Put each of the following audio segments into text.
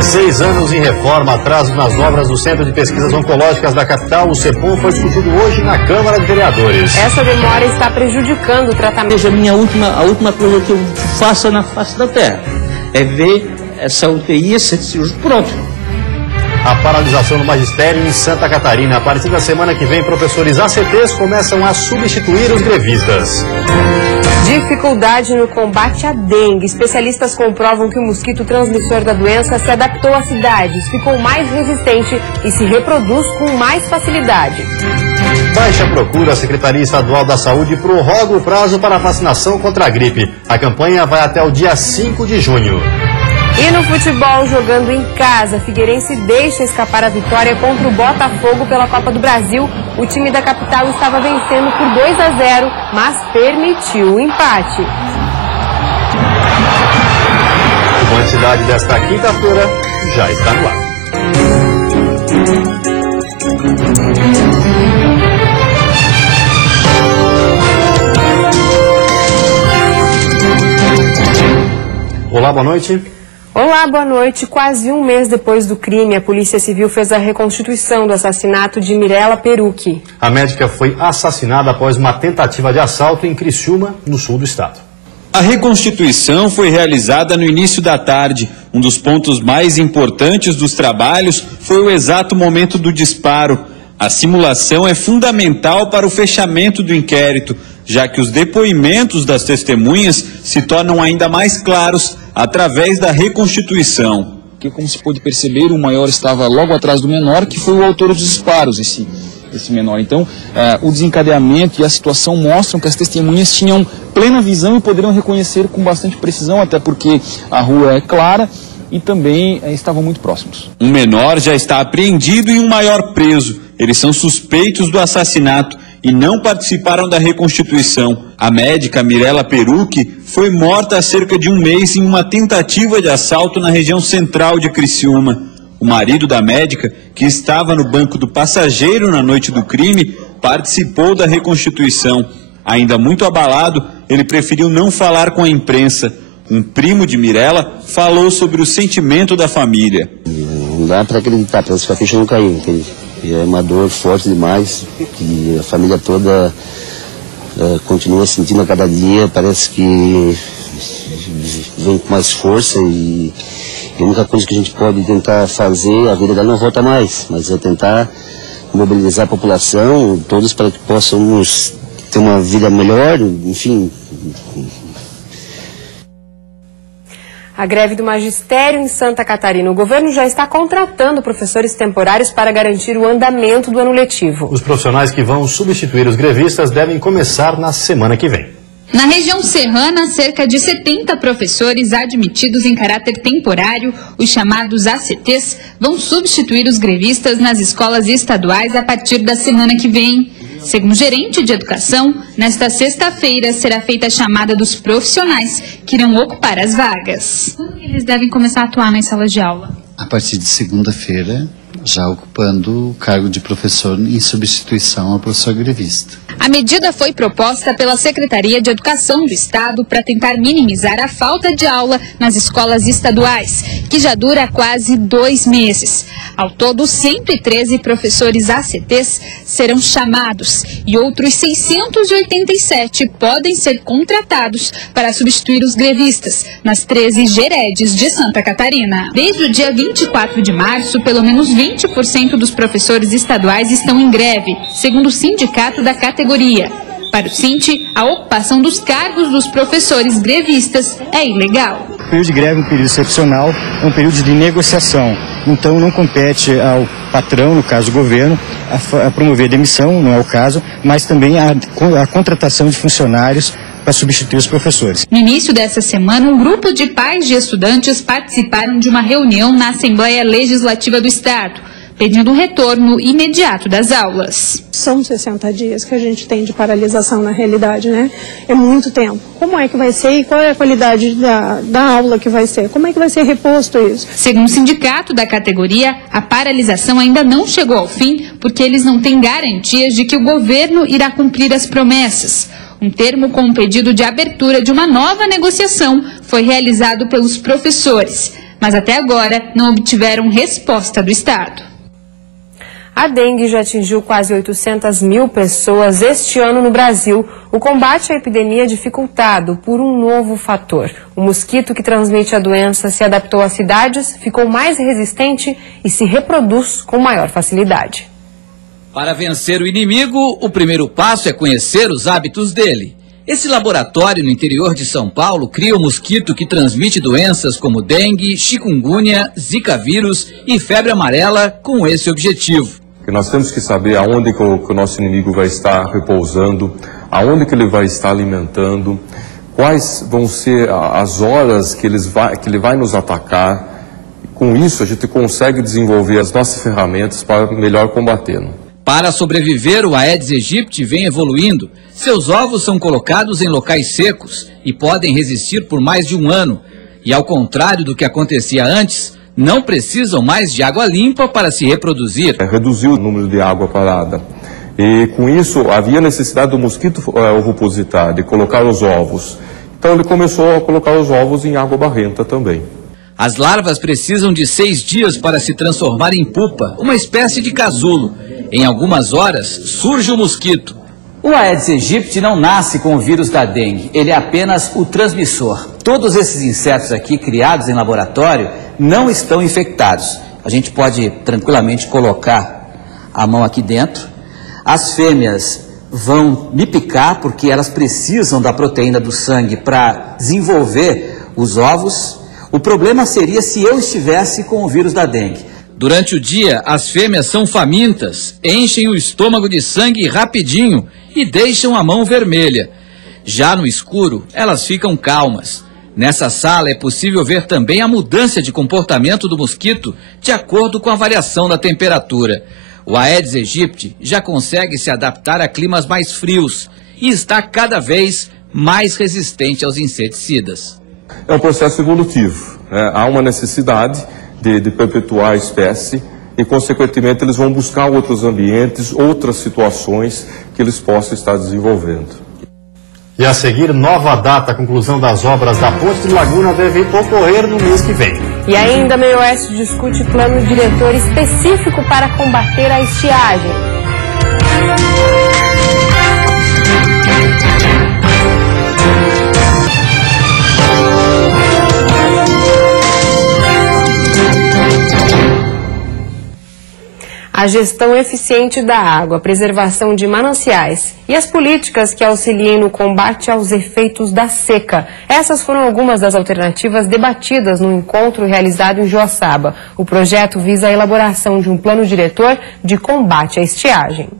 16 anos em reforma, atraso nas obras do Centro de Pesquisas Oncológicas da capital, o CEPOM, foi discutido hoje na Câmara de Vereadores. Essa demora está prejudicando o tratamento. Veja, a última coisa que eu faço na face da terra é ver essa UTI, esse cirurgia pronto. A paralisação no magistério em Santa Catarina. A partir da semana que vem, professores ACTs começam a substituir os grevistas. Dificuldade no combate à dengue. Especialistas comprovam que o mosquito transmissor da doença se adaptou às cidades, ficou mais resistente e se reproduz com mais facilidade. Baixa procura, a Secretaria Estadual da Saúde prorroga o prazo para a vacinação contra a gripe. A campanha vai até o dia 5 de junho. E no futebol, jogando em casa, Figueirense deixa escapar a vitória contra o Botafogo pela Copa do Brasil. O time da capital estava vencendo por 2-0, mas permitiu o empate. A quantidade desta quinta-feira já está no ar. Olá, boa noite. Olá, boa noite. Quase um mês depois do crime, a Polícia Civil fez a reconstituição do assassinato de Mirela Perucchi. A médica foi assassinada após uma tentativa de assalto em Criciúma, no sul do estado. A reconstituição foi realizada no início da tarde. Um dos pontos mais importantes dos trabalhos foi o exato momento do disparo. A simulação é fundamental para o fechamento do inquérito, já que os depoimentos das testemunhas se tornam ainda mais claros através da reconstituição. Que, como se pôde perceber, o maior estava logo atrás do menor, que foi o autor dos disparos, esse menor. Então, o desencadeamento e a situação mostram que as testemunhas tinham plena visão e poderiam reconhecer com bastante precisão, até porque a rua é clara e também estavam muito próximos. Um menor já está apreendido e um maior preso. Eles são suspeitos do assassinato e não participaram da reconstituição. A médica Mirela Perucchi foi morta há cerca de um mês em uma tentativa de assalto na região central de Criciúma. O marido da médica, que estava no banco do passageiro na noite do crime, participou da reconstituição. Ainda muito abalado, ele preferiu não falar com a imprensa. Um primo de Mirela falou sobre o sentimento da família. Não dá para acreditar, parece que a ficha não caiu, entende? É uma dor forte demais, que a família toda continua sentindo a cada dia, parece que vem com mais força e a única coisa que a gente pode tentar fazer, a vida dela não volta mais, mas é tentar mobilizar a população, todos para que possamos ter uma vida melhor, enfim. A greve do magistério em Santa Catarina. O governo já está contratando professores temporários para garantir o andamento do ano letivo. Os profissionais que vão substituir os grevistas devem começar na semana que vem. Na região serrana, cerca de 70 professores admitidos em caráter temporário, os chamados ACTs, vão substituir os grevistas nas escolas estaduais a partir da semana que vem. Segundo o gerente de educação, nesta sexta-feira será feita a chamada dos profissionais que irão ocupar as vagas. Quando eles devem começar a atuar nas salas de aula? A partir de segunda-feira, já ocupando o cargo de professor em substituição ao professor grevista. A medida foi proposta pela Secretaria de Educação do Estado para tentar minimizar a falta de aula nas escolas estaduais, que já dura quase 2 meses. Ao todo, 113 professores ACTs serão chamados e outros 687 podem ser contratados para substituir os grevistas nas 13 GEREDs de Santa Catarina. Desde o dia 24 de março, pelo menos 20% dos professores estaduais estão em greve, segundo o sindicato da categoria. Para o Sinti, a ocupação dos cargos dos professores grevistas é ilegal. O período de greve é um período excepcional, é um período de negociação. Então não compete ao patrão, no caso o governo, a promover a demissão, não é o caso, mas também a contratação de funcionários para substituir os professores. No início dessa semana, um grupo de pais de estudantes participaram de uma reunião na Assembleia Legislativa do Estado, pedindo um retorno imediato das aulas. São 60 dias que a gente tem de paralisação na realidade, né? É muito tempo. Como é que vai ser e qual é a qualidade da aula que vai ser? Como é que vai ser reposto isso? Segundo o sindicato da categoria, a paralisação ainda não chegou ao fim porque eles não têm garantias de que o governo irá cumprir as promessas. Um termo com um pedido de abertura de uma nova negociação foi realizado pelos professores. mas até agora não obtiveram resposta do Estado. A dengue já atingiu quase 800 mil pessoas este ano no Brasil. O combate à epidemia é dificultado por um novo fator. O mosquito que transmite a doença se adaptou às cidades, ficou mais resistente e se reproduz com maior facilidade. Para vencer o inimigo, o primeiro passo é conhecer os hábitos dele. Esse laboratório no interior de São Paulo cria o mosquito que transmite doenças como dengue, chikungunya, zika vírus e febre amarela com esse objetivo. Nós temos que saber aonde que o nosso inimigo vai estar repousando, aonde que ele vai estar alimentando, quais vão ser as horas que ele vai nos atacar. Com isso, a gente consegue desenvolver as nossas ferramentas para melhor combatê-lo. Para sobreviver, o Aedes aegypti vem evoluindo. Seus ovos são colocados em locais secos e podem resistir por mais de um ano. E ao contrário do que acontecia antes, não precisam mais de água limpa para se reproduzir. Reduziu o número de água parada. E com isso havia necessidade do mosquito ovipositar, de colocar os ovos. Então ele começou a colocar os ovos em água barrenta também. As larvas precisam de 6 dias para se transformar em pupa, uma espécie de casulo. Em algumas horas surge o mosquito. O Aedes aegypti não nasce com o vírus da dengue, ele é apenas o transmissor. Todos esses insetos aqui, criados em laboratório, não estão infectados. A gente pode tranquilamente colocar a mão aqui dentro. As fêmeas vão me picar porque elas precisam da proteína do sangue para desenvolver os ovos. O problema seria se eu estivesse com o vírus da dengue. Durante o dia, as fêmeas são famintas, enchem o estômago de sangue rapidinho e deixam a mão vermelha. Já no escuro, elas ficam calmas. Nessa sala é possível ver também a mudança de comportamento do mosquito de acordo com a variação da temperatura. O Aedes aegypti já consegue se adaptar a climas mais frios e está cada vez mais resistente aos inseticidas. É um processo evolutivo, né? Há uma necessidade de perpetuar a espécie e, consequentemente, eles vão buscar outros ambientes, outras situações que eles possam estar desenvolvendo. E a seguir, nova data, a conclusão das obras da Ponte de Laguna deve ocorrer no mês que vem. E ainda, Meio Oeste discute plano diretor específico para combater a estiagem. A gestão eficiente da água, a preservação de mananciais e as políticas que auxiliem no combate aos efeitos da seca. Essas foram algumas das alternativas debatidas no encontro realizado em Joaçaba. O projeto visa a elaboração de um plano diretor de combate à estiagem.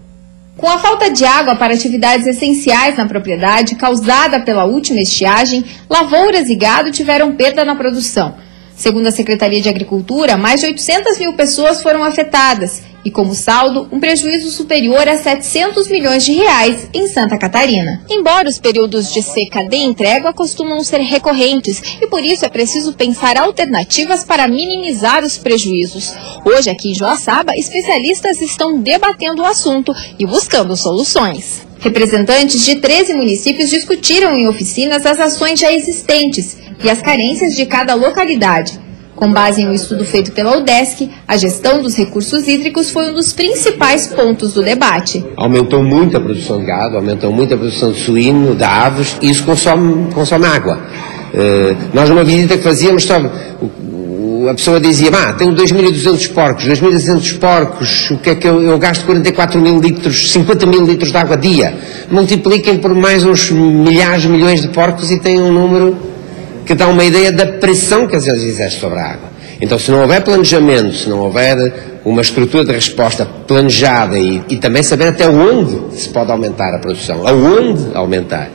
Com a falta de água para atividades essenciais na propriedade causada pela última estiagem, lavouras e gado tiveram perda na produção. Segundo a Secretaria de Agricultura, mais de 800 mil pessoas foram afetadas e, como saldo, um prejuízo superior a 700 milhões de reais em Santa Catarina. Embora os períodos de seca deem trégua, costumam ser recorrentes e, por isso, é preciso pensar alternativas para minimizar os prejuízos. Hoje, aqui em Joaçaba, especialistas estão debatendo o assunto e buscando soluções. Representantes de 13 municípios discutiram em oficinas as ações já existentes e as carências de cada localidade. Com base em um estudo feito pela UDESC, a gestão dos recursos hídricos foi um dos principais pontos do debate. Aumentou muito a produção de gado, aumentou muito a produção de suíno, de aves, e isso consome água. Nós numa visita que fazíamos, a pessoa dizia, tenho 2.200 porcos, 2.200 porcos, o que é que eu gasto 44 mil litros, 50 mil litros de água a dia. Multipliquem por mais uns milhares, milhões de porcos e têm um número que dá uma ideia da pressão que eles exercem sobre a água. Então, se não houver planejamento, se não houver uma estrutura de resposta planejada e também saber até onde se pode aumentar a produção, aonde aumentar,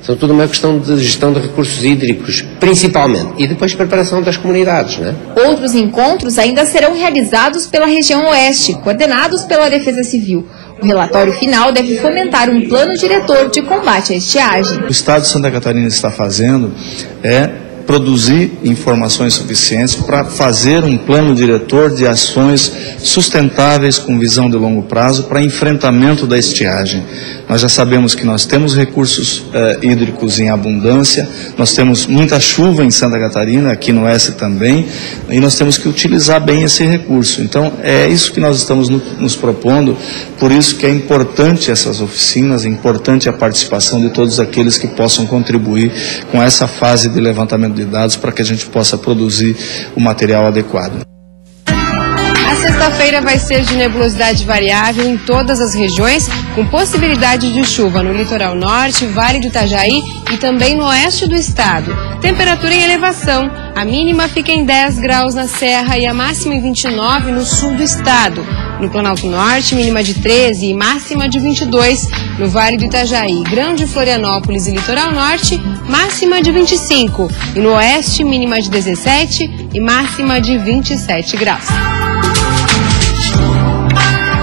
são tudo uma questão de gestão de recursos hídricos, principalmente, e depois preparação das comunidades, né? Outros encontros ainda serão realizados pela região oeste, coordenados pela Defesa Civil. O relatório final deve fomentar um plano diretor de combate à estiagem. O Estado de Santa Catarina está fazendo produzir informações suficientes para fazer um plano diretor de ações sustentáveis com visão de longo prazo para enfrentamento da estiagem. Nós já sabemos que nós temos recursos hídricos em abundância, nós temos muita chuva em Santa Catarina, aqui no oeste também, e nós temos que utilizar bem esse recurso. Então, é isso que nós estamos nos propondo, por isso que é importante essas oficinas, é importante a participação de todos aqueles que possam contribuir com essa fase de levantamento de dados para que a gente possa produzir o material adequado. A sexta-feira vai ser de nebulosidade variável em todas as regiões, com possibilidade de chuva no litoral norte, Vale do Itajaí e também no oeste do estado. Temperatura em elevação. A mínima fica em 10 graus na Serra e a máxima em 29 no sul do estado. No Planalto Norte, mínima de 13 e máxima de 22. No Vale do Itajaí, Grande Florianópolis e Litoral Norte, máxima de 25. E no oeste, mínima de 17 e máxima de 27 graus.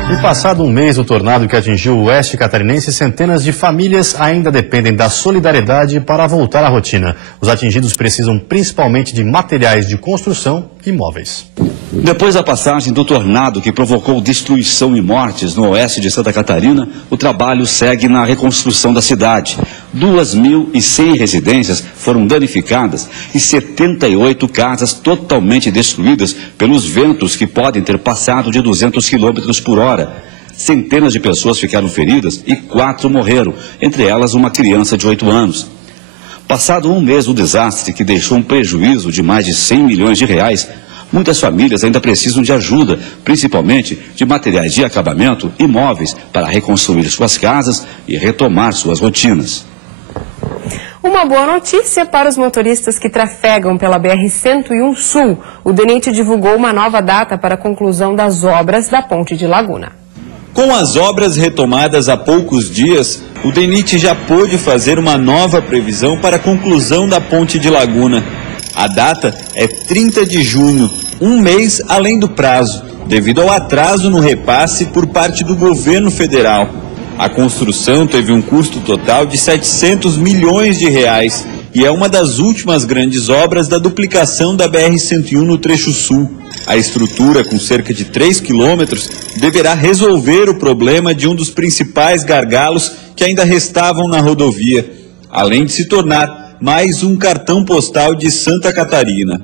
E passado um mês do tornado que atingiu o oeste catarinense, centenas de famílias ainda dependem da solidariedade para voltar à rotina. Os atingidos precisam principalmente de materiais de construção e móveis. Depois da passagem do tornado que provocou destruição e mortes no oeste de Santa Catarina, o trabalho segue na reconstrução da cidade. 2.100 residências foram danificadas e 78 casas totalmente destruídas pelos ventos que podem ter passado de 200 km por hora. Centenas de pessoas ficaram feridas e 4 morreram, entre elas uma criança de 8 anos. Passado um mês do desastre que deixou um prejuízo de mais de 100 milhões de reais, muitas famílias ainda precisam de ajuda, principalmente de materiais de acabamento e móveis para reconstruir suas casas e retomar suas rotinas. Uma boa notícia para os motoristas que trafegam pela BR-101 Sul. O DENIT divulgou uma nova data para a conclusão das obras da Ponte de Laguna. Com as obras retomadas há poucos dias, o DENIT já pôde fazer uma nova previsão para a conclusão da Ponte de Laguna. A data é 30 de junho, um mês além do prazo, devido ao atraso no repasse por parte do governo federal. A construção teve um custo total de 700 milhões de reais e é uma das últimas grandes obras da duplicação da BR-101 no trecho sul. A estrutura, com cerca de 3 quilômetros, deverá resolver o problema de um dos principais gargalos que ainda restavam na rodovia, além de se tornar mais um cartão postal de Santa Catarina.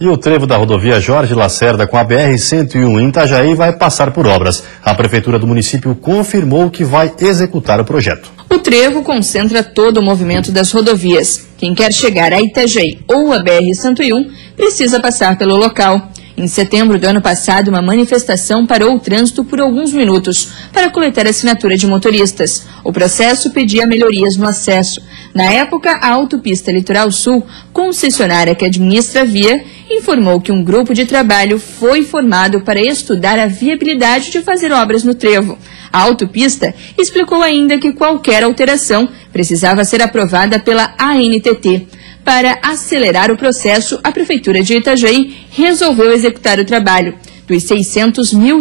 E o trevo da rodovia Jorge Lacerda com a BR-101 em Itajaí vai passar por obras. A prefeitura do município confirmou que vai executar o projeto. O trevo concentra todo o movimento das rodovias. Quem quer chegar a Itajaí ou a BR-101 precisa passar pelo local. Em setembro do ano passado, uma manifestação parou o trânsito por alguns minutos para coletar assinatura de motoristas. O processo pedia melhorias no acesso. Na época, a Autopista Litoral Sul, concessionária que administra a via, informou que um grupo de trabalho foi formado para estudar a viabilidade de fazer obras no trevo. A autopista explicou ainda que qualquer alteração precisava ser aprovada pela ANTT. Para acelerar o processo, a Prefeitura de Itajaí resolveu executar o trabalho. Dos R$600 mil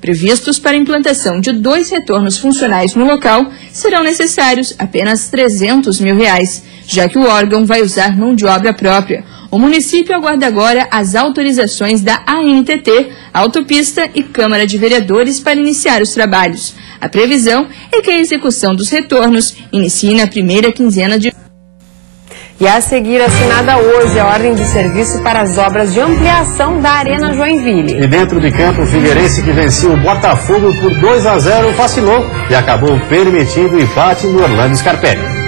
previstos para a implantação de 2 retornos funcionais no local, serão necessários apenas R$300 mil, já que o órgão vai usar mão de obra própria. O município aguarda agora as autorizações da ANTT, Autopista e Câmara de Vereadores para iniciar os trabalhos. A previsão é que a execução dos retornos inicie na primeira quinzena de... E a seguir, assinada hoje a ordem de serviço para as obras de ampliação da Arena Joinville. E dentro de campo, o Figueirense, que venceu o Botafogo por 2-0, vacilou e acabou permitindo o empate no Orlando Scarpelli.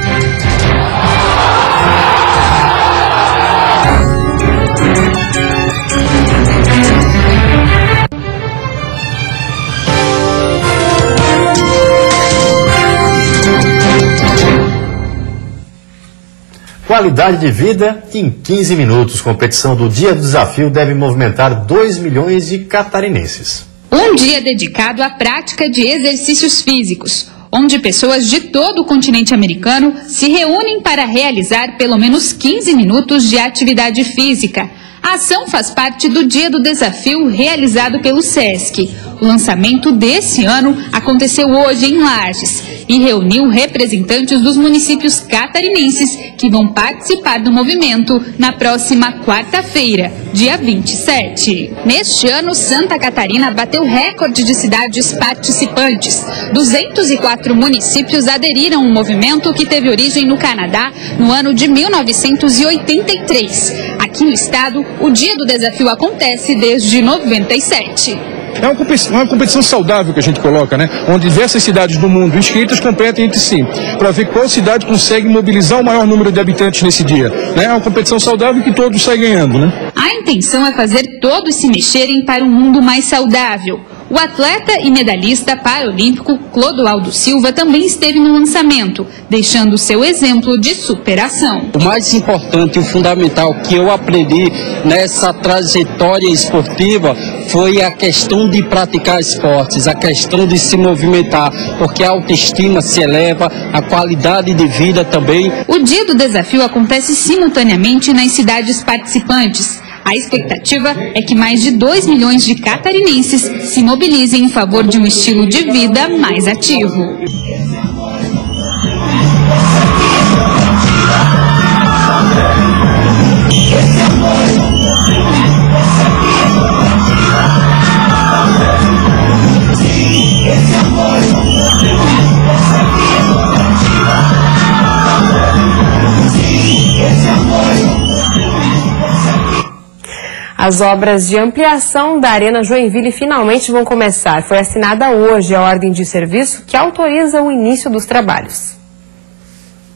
Qualidade de vida em 15 minutos. Competição do Dia do Desafio deve movimentar 2 milhões de catarinenses. Um dia dedicado à prática de exercícios físicos, onde pessoas de todo o continente americano se reúnem para realizar pelo menos 15 minutos de atividade física. A ação faz parte do Dia do Desafio realizado pelo SESC. O lançamento desse ano aconteceu hoje em Lages e reuniu representantes dos municípios catarinenses que vão participar do movimento na próxima quarta-feira, dia 27. Neste ano, Santa Catarina bateu recorde de cidades participantes. 204 municípios aderiram ao movimento que teve origem no Canadá no ano de 1983. Aqui no estado, o Dia do Desafio acontece desde 97. É uma competição saudável que a gente coloca, né? Onde diversas cidades do mundo inscritas competem entre si, para ver qual cidade consegue mobilizar o maior número de habitantes nesse dia. Né? É uma competição saudável que todos saem ganhando, né? A intenção é fazer todos se mexerem para um mundo mais saudável. O atleta e medalhista paralímpico Clodoaldo Silva também esteve no lançamento, deixando seu exemplo de superação. O mais importante e o fundamental que eu aprendi nessa trajetória esportiva foi a questão de praticar esportes, a questão de se movimentar, porque a autoestima se eleva, a qualidade de vida também. O Dia do Desafio acontece simultaneamente nas cidades participantes. A expectativa é que mais de 2 milhões de catarinenses se mobilizem em favor de um estilo de vida mais ativo. As obras de ampliação da Arena Joinville finalmente vão começar. Foi assinada hoje a ordem de serviço que autoriza o início dos trabalhos.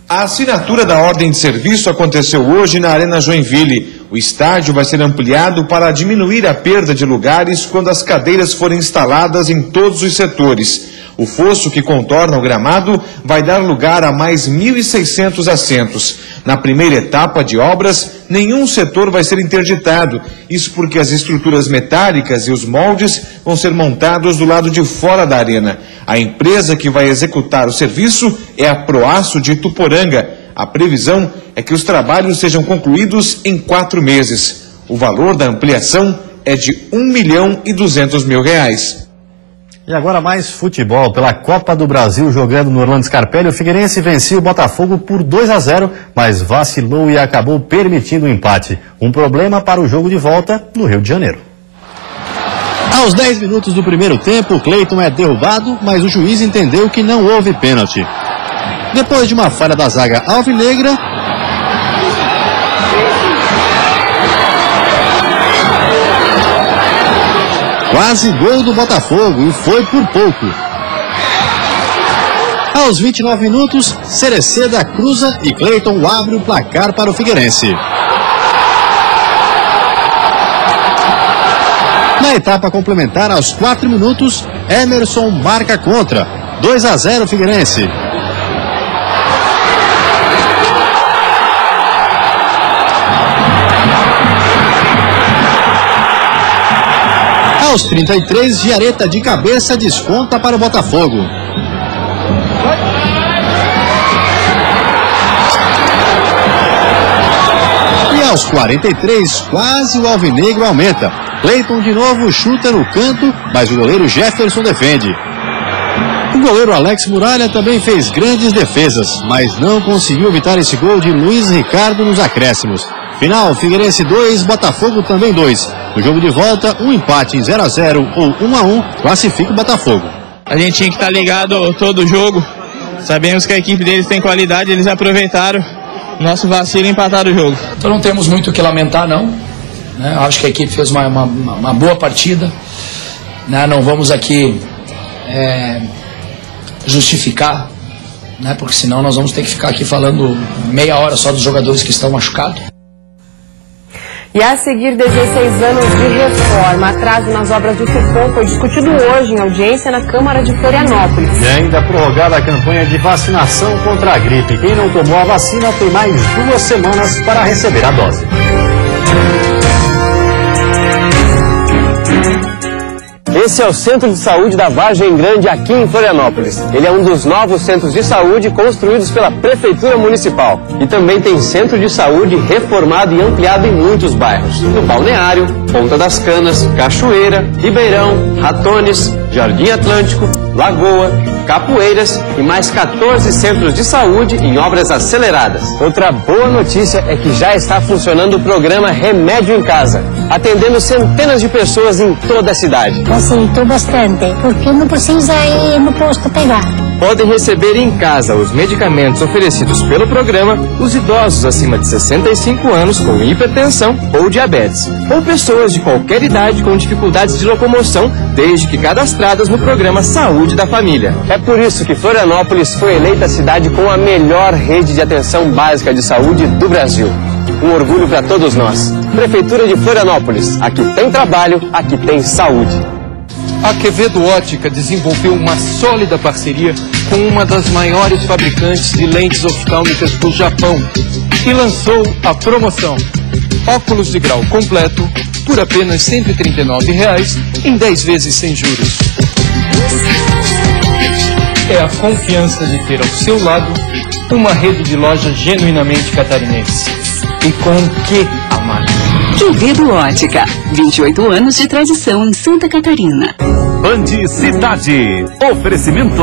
A assinatura da ordem de serviço aconteceu hoje na Arena Joinville. O estádio vai ser ampliado para diminuir a perda de lugares quando as cadeiras forem instaladas em todos os setores. O fosso que contorna o gramado vai dar lugar a mais 1.600 assentos. Na primeira etapa de obras, nenhum setor vai ser interditado. Isso porque as estruturas metálicas e os moldes vão ser montados do lado de fora da arena. A empresa que vai executar o serviço é a Proaço de Ituporanga. A previsão é que os trabalhos sejam concluídos em 4 meses. O valor da ampliação é de R$1.200.000. E agora mais futebol. Pela Copa do Brasil, jogando no Orlando Scarpelli, o Figueirense vencia o Botafogo por 2-0, mas vacilou e acabou permitindo o empate. Um problema para o jogo de volta no Rio de Janeiro. Aos 10 minutos do primeiro tempo, Cleiton é derrubado, mas o juiz entendeu que não houve pênalti. Depois de uma falha da zaga alvinegra, quase gol do Botafogo, e foi por pouco. Aos 29 minutos, Cereceda cruza e Cleiton abre o placar para o Figueirense. Na etapa complementar, aos 4 minutos, Emerson marca contra. 2-0 Figueirense. Aos 33, Giareta de cabeça desconta para o Botafogo. E aos 43, quase o alvinegro aumenta. Cleiton de novo chuta no canto, mas o goleiro Jefferson defende. O goleiro Alex Muralha também fez grandes defesas, mas não conseguiu evitar esse gol de Luiz Ricardo nos acréscimos. Final, Figueirense 2, Botafogo também 2. No jogo de volta, um empate em 0-0 ou 1-1 classifica o Botafogo. A gente tinha que estar ligado todo o jogo. Sabemos que a equipe deles tem qualidade, eles aproveitaram nosso vacilo e empataram o jogo. Então não temos muito o que lamentar, não. Acho que a equipe fez uma boa partida. Não vamos aqui justificar, porque senão nós vamos ter que ficar aqui falando meia hora só dos jogadores que estão machucados. E a seguir, 16 anos de reforma. Atraso nas obras do Tupom foi discutido hoje em audiência na Câmara de Florianópolis. E ainda prorrogada a campanha de vacinação contra a gripe. Quem não tomou a vacina tem mais 2 semanas para receber a dose. Esse é o Centro de Saúde da Vargem Grande, aqui em Florianópolis. Ele é um dos novos centros de saúde construídos pela Prefeitura Municipal. E também tem centro de saúde reformado e ampliado em muitos bairros. No Balneário, Ponta das Canas, Cachoeira, Ribeirão, Ratones, Jardim Atlântico, Lagoa, Capoeiras e mais 14 centros de saúde em obras aceleradas. Outra boa notícia é que já está funcionando o programa Remédio em Casa, atendendo centenas de pessoas em toda a cidade. Facilitou bastante, porque não precisa ir no posto pegar. Podem receber em casa os medicamentos oferecidos pelo programa os idosos acima de 65 anos com hipertensão ou diabetes, ou pessoas de qualquer idade com dificuldades de locomoção, desde que cadastradas no programa Saúde da Família. É por isso que Florianópolis foi eleita a cidade com a melhor rede de atenção básica de saúde do Brasil. Um orgulho para todos nós. Prefeitura de Florianópolis. Aqui tem trabalho, aqui tem saúde. A Quevedo Ótica desenvolveu uma sólida parceria com uma das maiores fabricantes de lentes oftálmicas do Japão e lançou a promoção óculos de grau completo por apenas R$ 139,00 em 10 vezes sem juros. É a confiança de ter ao seu lado uma rede de lojas genuinamente catarinense. E com o que amar? Quevedo Ótica, 28 anos de tradição em Santa Catarina. Band Cidade. Oferecimento.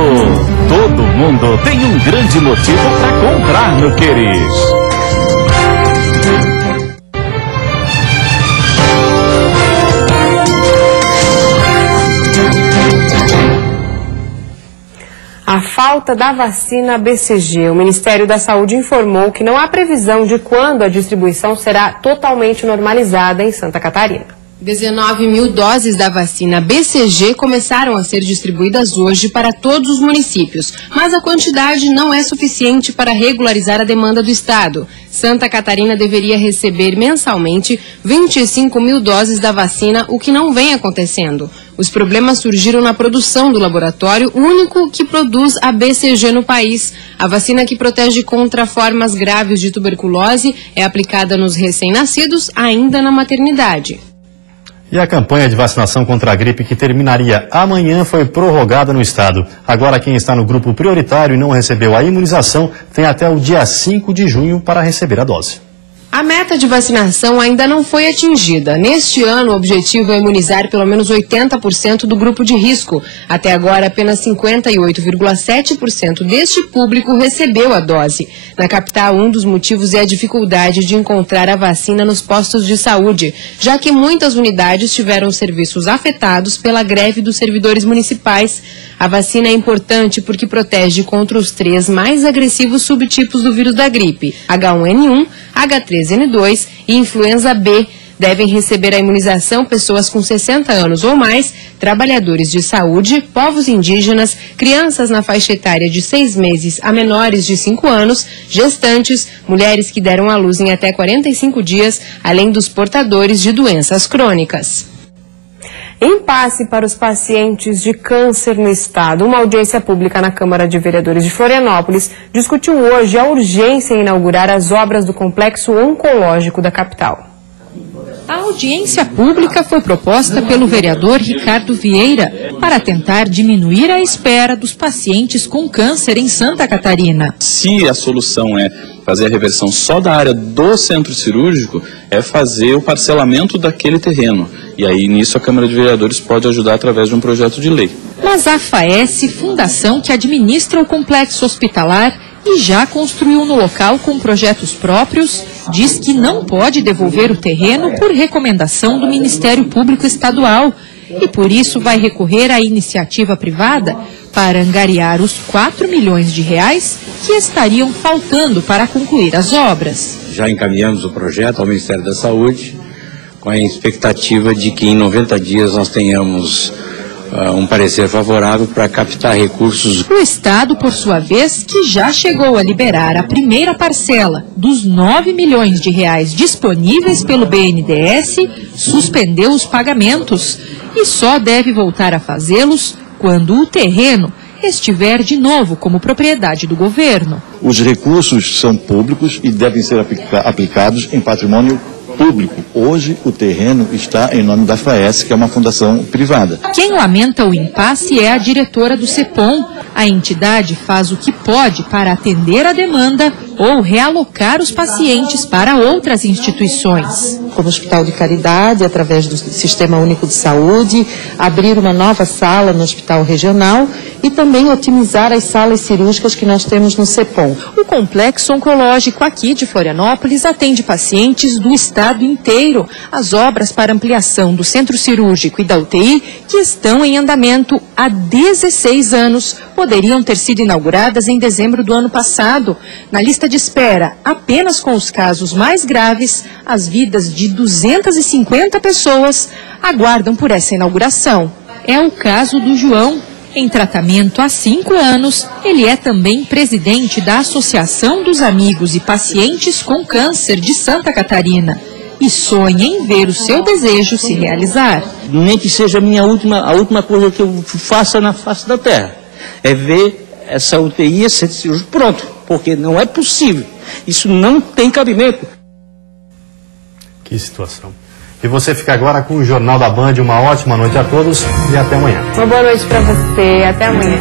Todo mundo tem um grande motivo para comprar no Queres. A falta da vacina BCG. O Ministério da Saúde informou que não há previsão de quando a distribuição será totalmente normalizada em Santa Catarina. 19 mil doses da vacina BCG começaram a ser distribuídas hoje para todos os municípios, mas a quantidade não é suficiente para regularizar a demanda do estado. Santa Catarina deveria receber mensalmente 25 mil doses da vacina, o que não vem acontecendo. Os problemas surgiram na produção do laboratório único que produz a BCG no país. A vacina que protege contra formas graves de tuberculose é aplicada nos recém-nascidos ainda na maternidade. E a campanha de vacinação contra a gripe, que terminaria amanhã, foi prorrogada no estado. Agora, quem está no grupo prioritário e não recebeu a imunização tem até o dia 5 de junho para receber a dose. A meta de vacinação ainda não foi atingida. Neste ano, o objetivo é imunizar pelo menos 80% do grupo de risco. Até agora, apenas 58,7% deste público recebeu a dose. Na capital, um dos motivos é a dificuldade de encontrar a vacina nos postos de saúde, já que muitas unidades tiveram serviços afetados pela greve dos servidores municipais. A vacina é importante porque protege contra os 3 mais agressivos subtipos do vírus da gripe, H1N1, H3N2 e influenza B. Devem receber a imunização pessoas com 60 anos ou mais, trabalhadores de saúde, povos indígenas, crianças na faixa etária de 6 meses a menores de 5 anos, gestantes, mulheres que deram à luz em até 45 dias, além dos portadores de doenças crônicas. Impasse para os pacientes de câncer no estado. Uma audiência pública na Câmara de Vereadores de Florianópolis discutiu hoje a urgência em inaugurar as obras do complexo oncológico da capital. A audiência pública foi proposta pelo vereador Ricardo Vieira para tentar diminuir a espera dos pacientes com câncer em Santa Catarina. Se a solução é fazer a reversão só da área do centro cirúrgico, é fazer o parcelamento daquele terreno. E aí, nisso, a Câmara de Vereadores pode ajudar através de um projeto de lei. Mas a FAES, fundação que administra o complexo hospitalar e já construiu no local com projetos próprios, diz que não pode devolver o terreno por recomendação do Ministério Público Estadual e por isso vai recorrer à iniciativa privada para angariar os 4 milhões de reais que estariam faltando para concluir as obras. Já encaminhamos o projeto ao Ministério da Saúde com a expectativa de que em 90 dias nós tenhamos um parecer favorável para captar recursos. O Estado, por sua vez, que já chegou a liberar a primeira parcela dos 9 milhões de reais disponíveis pelo BNDES, suspendeu os pagamentos e só deve voltar a fazê-los quando o terreno estiver de novo como propriedade do governo. Os recursos são públicos e devem ser aplicados em patrimônio público. Hoje o terreno está em nome da FAES, que é uma fundação privada. Quem lamenta o impasse é a diretora do CEPOM. A entidade faz o que pode para atender a demanda ou realocar os pacientes para outras instituições. como hospital de caridade, através do Sistema Único de Saúde, abrir uma nova sala no hospital regional e também otimizar as salas cirúrgicas que nós temos no CEPOM. O complexo oncológico aqui de Florianópolis atende pacientes do estado inteiro. As obras para ampliação do centro cirúrgico e da UTI, que estão em andamento há 16 anos, poderiam ter sido inauguradas em dezembro do ano passado. Na lista de espera, apenas com os casos mais graves, as vidas de 250 pessoas aguardam por essa inauguração. É o caso do João. Em tratamento há 5 anos, ele é também presidente da Associação dos Amigos e Pacientes com Câncer de Santa Catarina e sonha em ver o seu desejo se realizar. Nem que seja a última coisa que eu faça na face da terra, é ver essa UTI, esse centro cirúrgico pronto, porque não é possível, isso não tem cabimento. Que situação. E você fica agora com o Jornal da Band. Uma ótima noite a todos e até amanhã. Uma boa noite para você. Até amanhã.